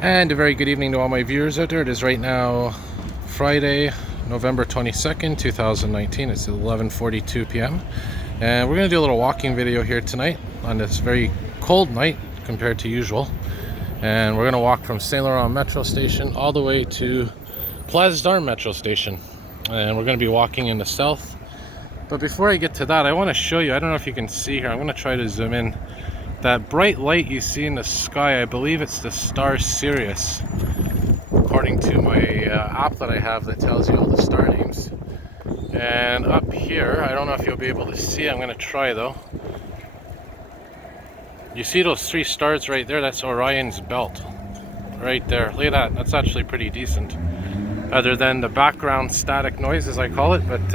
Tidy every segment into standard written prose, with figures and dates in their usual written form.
And a very good evening to all my viewers out there. It is right now Friday, November 22nd, 2019. It's 11:42 p.m. And we're going to do a little walking video here tonight on this very cold night compared to usual. And we're going to walk from Saint Laurent Metro Station all the way to Place d'Armes Metro Station. And we're going to be walking in the south. But before I get to that, I want to show you, I don't know if you can see here, I'm going to try to zoom in. That bright light you see in the sky, I believe it's the star Sirius, according to my app that I have that tells you all the star names. And up here, I don't know if you'll be able to see, I'm going to try though. You see those three stars right there? That's Orion's belt. Right there. Look at that. That's actually pretty decent. Other than the background static noise, as I call it. But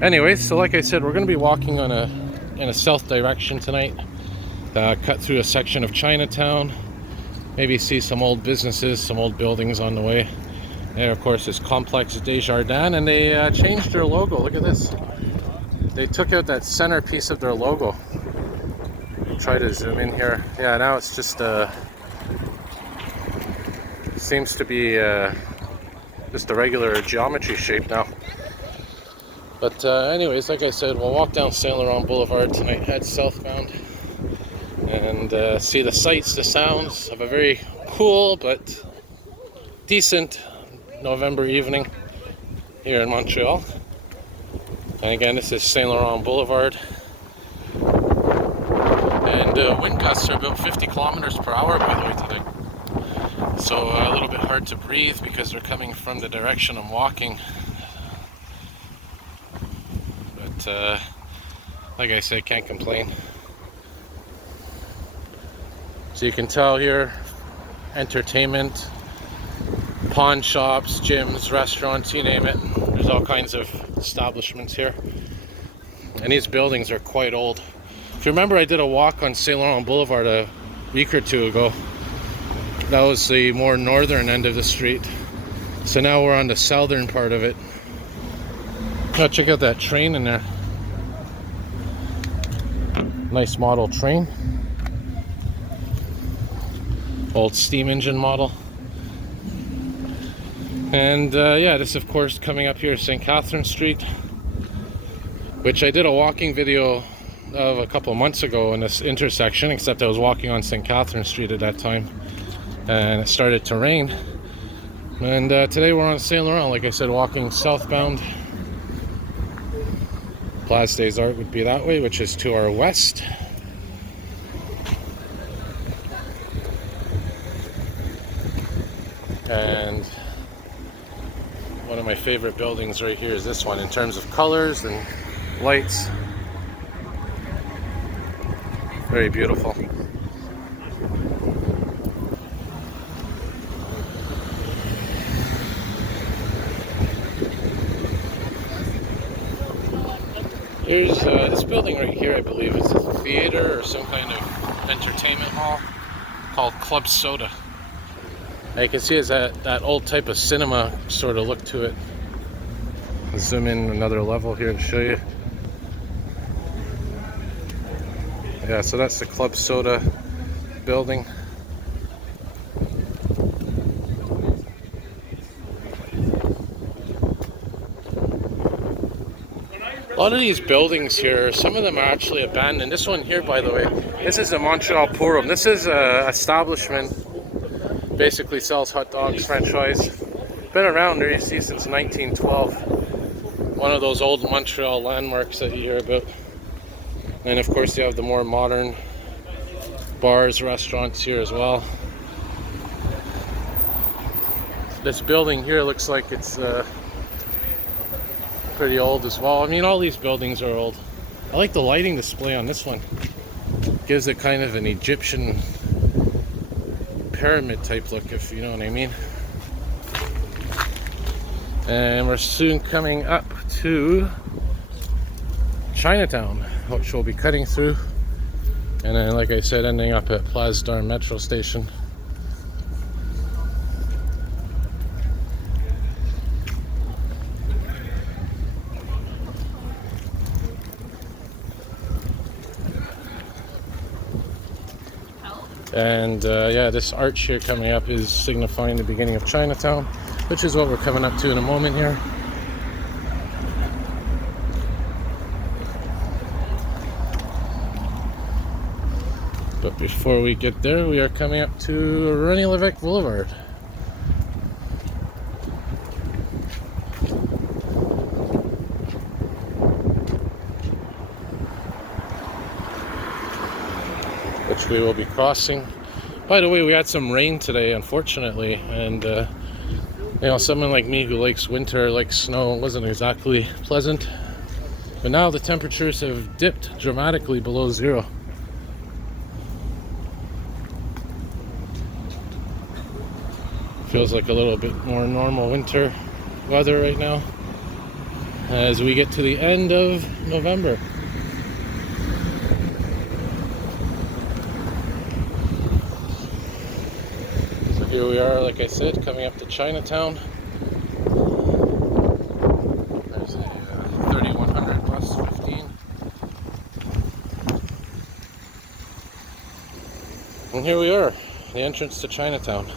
anyways, so like I said, we're going to be walking in a south direction tonight. Cut through a section of Chinatown, maybe see some old businesses, some old buildings on the way. There, of course, is Complex Desjardins, and they changed their logo. Look at this. They took out that center piece of their logo. Try to zoom in here. Yeah, now it's just seems to be just a regular geometry shape now. But anyways, like I said, we'll walk down Saint Laurent Boulevard tonight, head southbound, and see the sights, the sounds of a very cool but decent November evening here in Montreal. And again, this is Saint Laurent Boulevard, and wind gusts are about 50 kilometers per hour, by the way, today. So a little bit hard to breathe because they're coming from the direction I'm walking. But like I said, can't complain. So you can tell here, entertainment, pawn shops, gyms, restaurants, you name it. There's all kinds of establishments here. And these buildings are quite old. If you remember, I did a walk on Saint Laurent Boulevard a week or two ago. That was the more northern end of the street. So now we're on the southern part of it. Oh, check out that train in there. Nice model train. Old steam engine model. And yeah, this of course coming up here, St. Catherine Street, which I did a walking video of a couple of months ago in this intersection, except I was walking on St. Catherine Street at that time and it started to rain. And today we're on Saint Laurent, like I said, walking southbound. Place des Arts would be that way, which is to our west. And one of my favorite buildings right here is this one in terms of colors and lights. Very beautiful. Here's this building right here, I believe is a theater or some kind of entertainment hall called Club Soda. You can see it's that old type of cinema sort of look to it. I'll zoom in another level here to show you. Yeah, so that's the Club Soda building. A lot of these buildings here, some of them are actually abandoned. This one here, by the way, this is the Montreal Pour Room. This is an establishment, basically sells hot dogs, french fries. Been around there, you see, since 1912. One of those old Montreal landmarks that you hear about. And of course you have the more modern bars, restaurants here as well. This building here looks like it's pretty old as well. I mean, all these buildings are old. I like the lighting display on this one. Gives it kind of an Egyptian pyramid type look, if you know what I mean. And we're soon coming up to Chinatown, which we'll be cutting through, and then, like I said, ending up at Place d'Armes Metro Station. And yeah, this arch here coming up is signifying the beginning of Chinatown, which is what we're coming up to in a moment here. But before we get there, we are coming up to René Lévesque Boulevard. Which we will be crossing. By the way, we had some rain today, unfortunately, and you know, someone like me who likes winter, likes snow, wasn't exactly pleasant. But now the temperatures have dipped dramatically below zero. Feels like a little bit more normal winter weather right now as we get to the end of November. So here we are, like I said, coming up to Chinatown. There's a 3100 bus 15. And here we are, the entrance to Chinatown.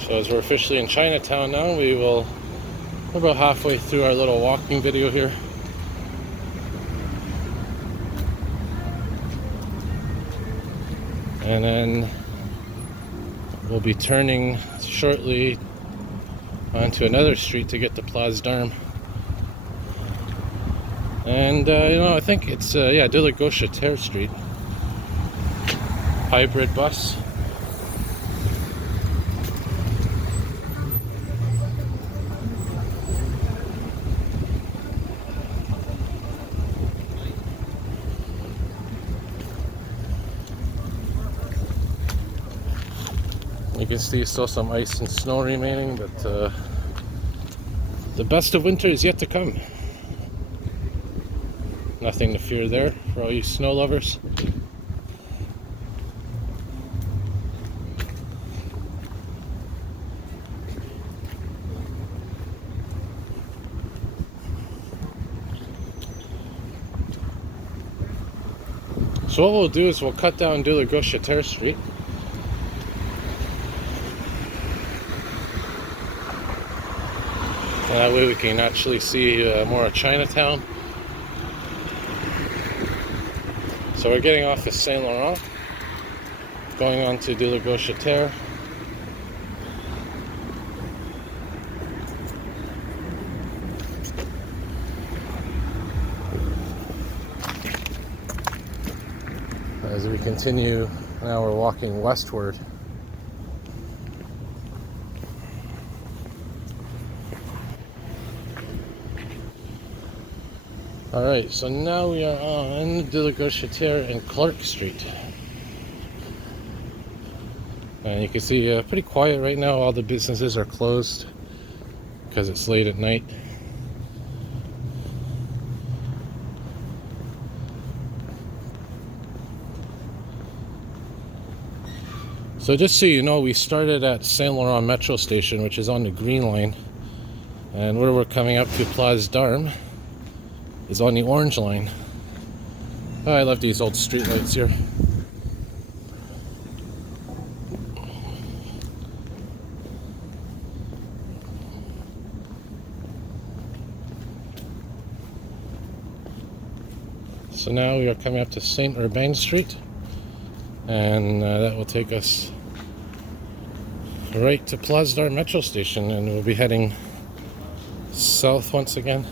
So as we're officially in Chinatown now, we're about halfway through our little walking video here. And then we'll be turning shortly onto another street to get to Place d'Armes. And you know, I think it's yeah, de la Gauchetière Street. Hybrid bus. You can see still some ice and snow remaining, but the best of winter is yet to come. Nothing to fear there for all you snow lovers. So what we'll do is we'll cut down de la Gauchetière Street. That way we can actually see more of Chinatown. So we're getting off at Saint Laurent, going on to de la Gauchetière. As we continue, now we're walking westward. Alright, so now we are on de la Gauchetière and Clark Street. And you can see pretty quiet right now. All the businesses are closed because it's late at night. So just so you know, we started at Saint Laurent Metro Station, which is on the Green Line. And where we're coming up to Place d'Armes is on the Orange Line. Oh, I love these old street lights here. So now we are coming up to Saint Urbain Street, and that will take us right to Place d'Armes Metro Station, and we'll be heading south once again.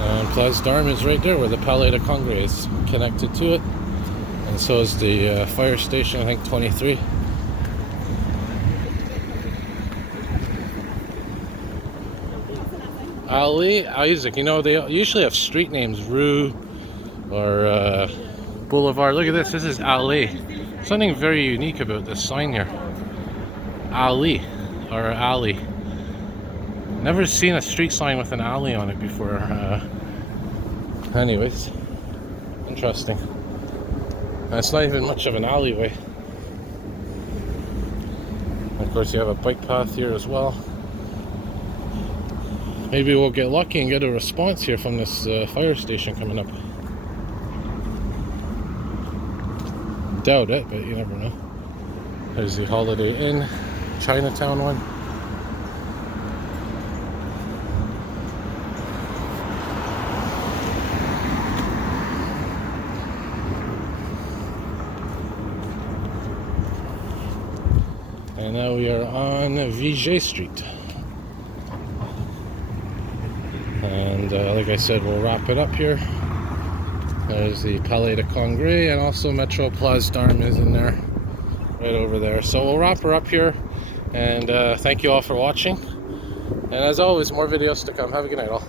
And Place d'Armes is right there where the Palais de Congrès is connected to it, and so is the fire station, I think 23. Ali, Isaac, you know, they usually have street names, Rue or Boulevard. Look at this, this is Ali. Something very unique about this sign here. Ali, or Ali. Never seen a street sign with an alley on it before. Anyways, interesting. And it's not even much of an alleyway. Of course, you have a bike path here as well. Maybe we'll get lucky and get a response here from this fire station coming up. Doubt it, but you never know. There's the Holiday Inn, Chinatown one. And now we are on Viger Street. And like I said, we'll wrap it up here. There's the Palais de Congrès, and also Metro Place d'Armes is in there, right over there. So we'll wrap her up here, and thank you all for watching. And as always, more videos to come. Have a good night all.